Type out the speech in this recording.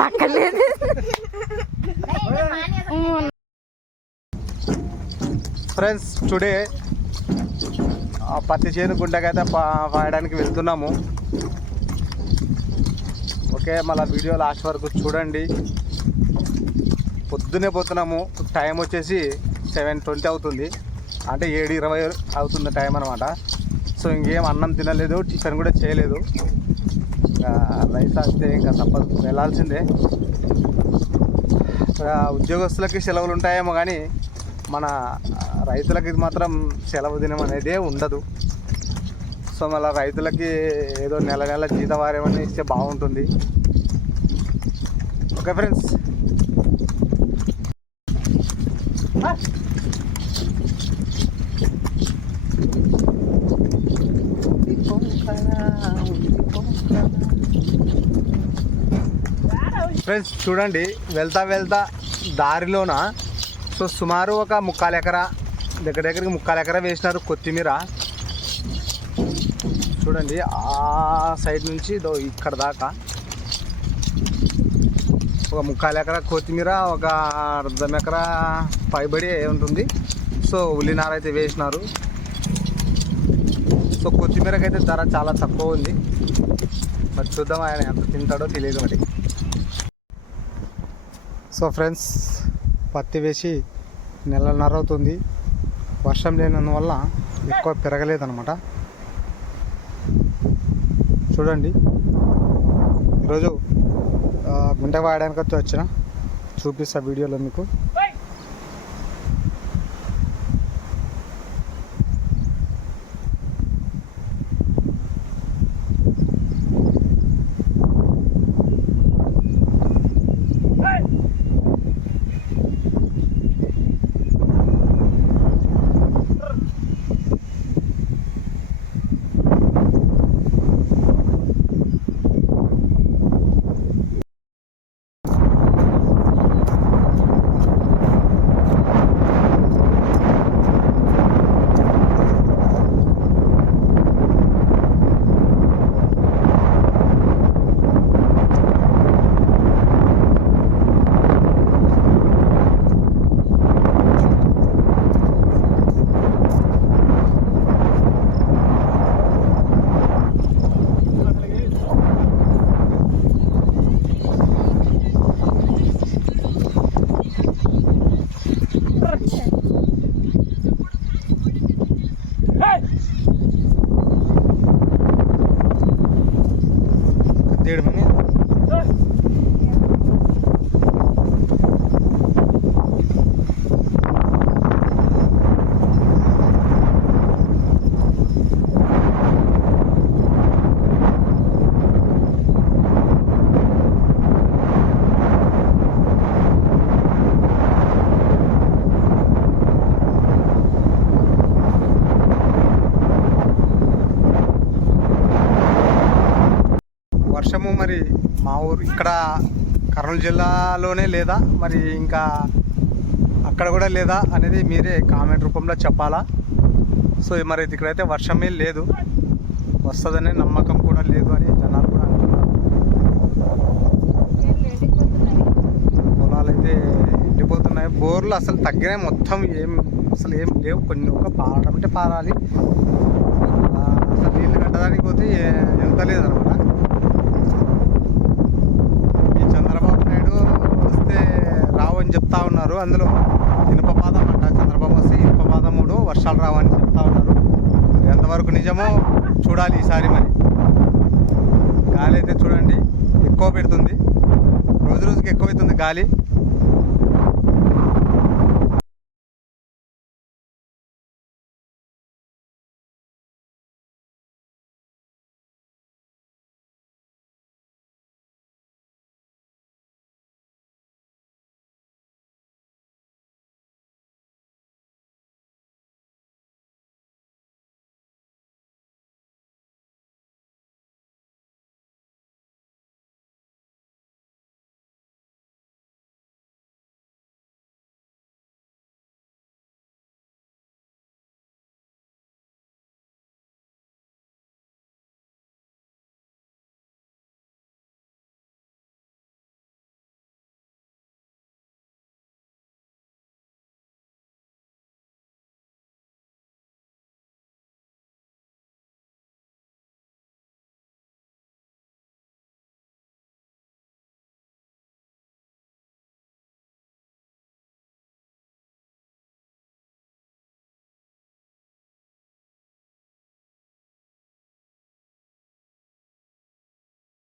పక్కలేదు friends today ఆ పత్తి చేను గుండెకైతే పా- పాయడానికి వెళ్తున్నాము. ఓకే మళ్ళీ వీడియో లాస్ట్ వరకు చూడండి. పొద్దునే పోతున్నాము. టైం వచ్చేసి సెవెన్ ట్వంటీ అవుతుంది. అంటే ఏడు ఇరవై అవుతుంది టైం అనమాట సో ఇంకేం అన్నం తినలేదు టిఫిన్ కూడా చేయలేదు. ఇంకా రైస్ వస్తే ఇంకా తప్పదు వెళ్ళాల్సిందే. ఉద్యోగస్తులకి సెలవులు ఉంటాయేమో కానీ మన రైతులకి ఇది మాత్రం సెలవు దినం అనేది ఉండదు. సో మళ్ళీ రైతులకి ఏదో నెల నెల జీతవారేమని ఇస్తే బాగుంటుంది. ఓకే ఫ్రెండ్స్ ఫ్రెండ్స్ చూడండి వెళ్తా వెళ్తా దారిలోన సో సుమారు ఒక ముక్కాలు ఎకరా దగ్గర దగ్గరికి ముక్కాలు ఎకరా వేసినారు కొత్తిమీర. చూడండి ఆ సైడ్ నుంచి ఇదో ఇక్కడ దాకా. ఒక ముక్కాలు ఎకరా కొత్తిమీర ఒక అర్ధం ఎకరా పైబడి ఉంటుంది. సో ఉల్లినారైతే వేసినారు. సో కొత్తిమీరకైతే ధర చాలా తక్కువ ఉంది. మరి చూద్దాం ఆయన ఎంత తింటాడో తెలియదు మరి. సో ఫ్రెండ్స్ పత్తి వేసి నెలన్నర అవుతుంది వర్షం లేనందువల్ల ఎక్కువ పెరగలేదన్నమాట. చూడండి. ఈరోజు గుంట వాయడానికి వచ్చి వచ్చిన. చూపిస్తా వీడియోలో మీకు. దేడు మని వర్షము మరి మా ఊరు ఇక్కడ కర్నూలు జిల్లాలోనే లేదా? మరి ఇంకా అక్కడ కూడా లేదా అనేది మీరే కామెంట్ రూపంలో చెప్పాలా? సో మరి ఇక్కడైతే వర్షమే లేదు. వస్తుందనే నమ్మకం కూడా లేదు అని జనాలు కూడా అంటున్నారు. పొలాలు అయితే ఎండిపోతున్నాయి. బోర్లు అసలు తగ్గినాయి. మొత్తం ఏం అసలు ఏం లేవు. కొన్ని ఒక పారడం అంటే పారాలి. అసలు నీళ్ళు కట్టడానికి పోతే వెళ్తలేదు అనమాట ఈ చంద్రబాబు నాయుడు వస్తే రావు అని చెప్తా ఉన్నారు. అందులో ఇనుపపాదం అంట. చంద్రబాబు వస్తే ఇనుపపాదముడు వర్షాలు రావని చెప్తా ఉన్నారు. ఎంతవరకు నిజమో చూడాలి ఈసారి మరి. గాలి అయితే చూడండి ఎక్కువ పెడుతుంది. రోజు రోజుకి ఎక్కువ అవుతుంది గాలి.